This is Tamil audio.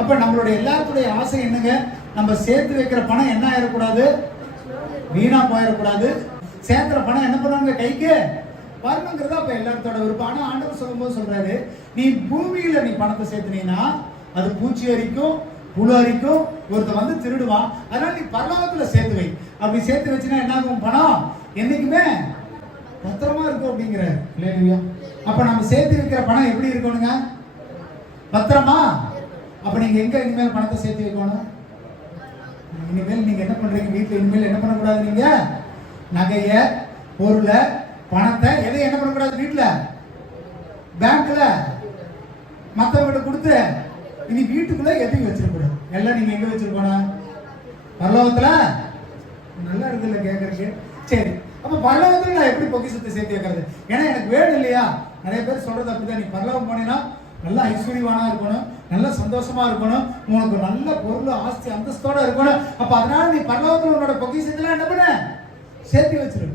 அப்ப நம்மளுடைய எல்லாருடைய ஆசை என்னங்க? நம்ம சேர்த்து வைக்கிற பணம் என்ன ஆயிடக்கூடாது, வீணா போயிடக்கூடாது. சேர்த்துற பணம் என்ன பண்ணுவாங்க, கைக்கு வரணுங்கிறதா அப்ப எல்லாத்தோட விருப்பம். ஆனா ஆண்டவர் சொல்லும்போது சொல்றாரு, நீ பூமியில நீ பணத்தை சேர்த்துனீங்கன்னா அது பூச்சி அரிக்கும், புழு அரிக்கும், ஒருத்தர் வந்து திருடுவான். அதனால நீ பரலோகத்துல சேர்த்து வை. அப்படி சேர்த்து வச்சுன்னா என்ன ஆகும், பணம் என்னைக்குமே பத்திரமா இருக்கும் அப்படிங்கிறாரு. இல்லையா? அப்ப நம்ம சேர்த்து வைக்கிற பணம் எப்படி இருக்கணுங்க, பத்திரமா. அப்ப நீங்க எங்க இனிமேல் பணத்தை சேர்த்து வைக்கணும்? இனிமேல் நீங்க என்ன பண்றீங்க வீட்டுல, இனிமேல் என்ன பண்ணக்கூடாது, நீங்க நகைய, பொருளை, பணத்தை எதை என்ன பண்ணக்கூடாது வீட்டுல, பேங்க்ல மத்தவங்க கொடுத்து இனி வீட்டுக்குள்ள எதையும் வச்சிருக்கூடாது. எல்லாம் நீங்க எங்க வச்சிருக்கணும், பரலோகத்துல. நல்லா இருக்குல்ல கேட்கறதுக்கு. சரி, அப்ப பரலோகத்துல நான் எப்படி பொக்கிஷத்தை சேர்த்து வைக்கிறது? ஏன்னா எனக்கு வேணும் இல்லையா? நிறைய பேர் சொல்றது அப்படிதான், நீ பரலோகம் போனீங்கன்னா நல்லா ஐஸ்வர்யவானா இருக்கணும், நல்ல சந்தோஷமா இருக்கணும், உனக்கு நல்ல பொருள் ஆஸ்தி அந்தஸ்தோட இருக்கணும். அப்ப அதனால நீ பரலோகத்துல உன்னோட பொக்கிஷத்துல என்ன பண்ண, சேர்த்து வச்சிரு.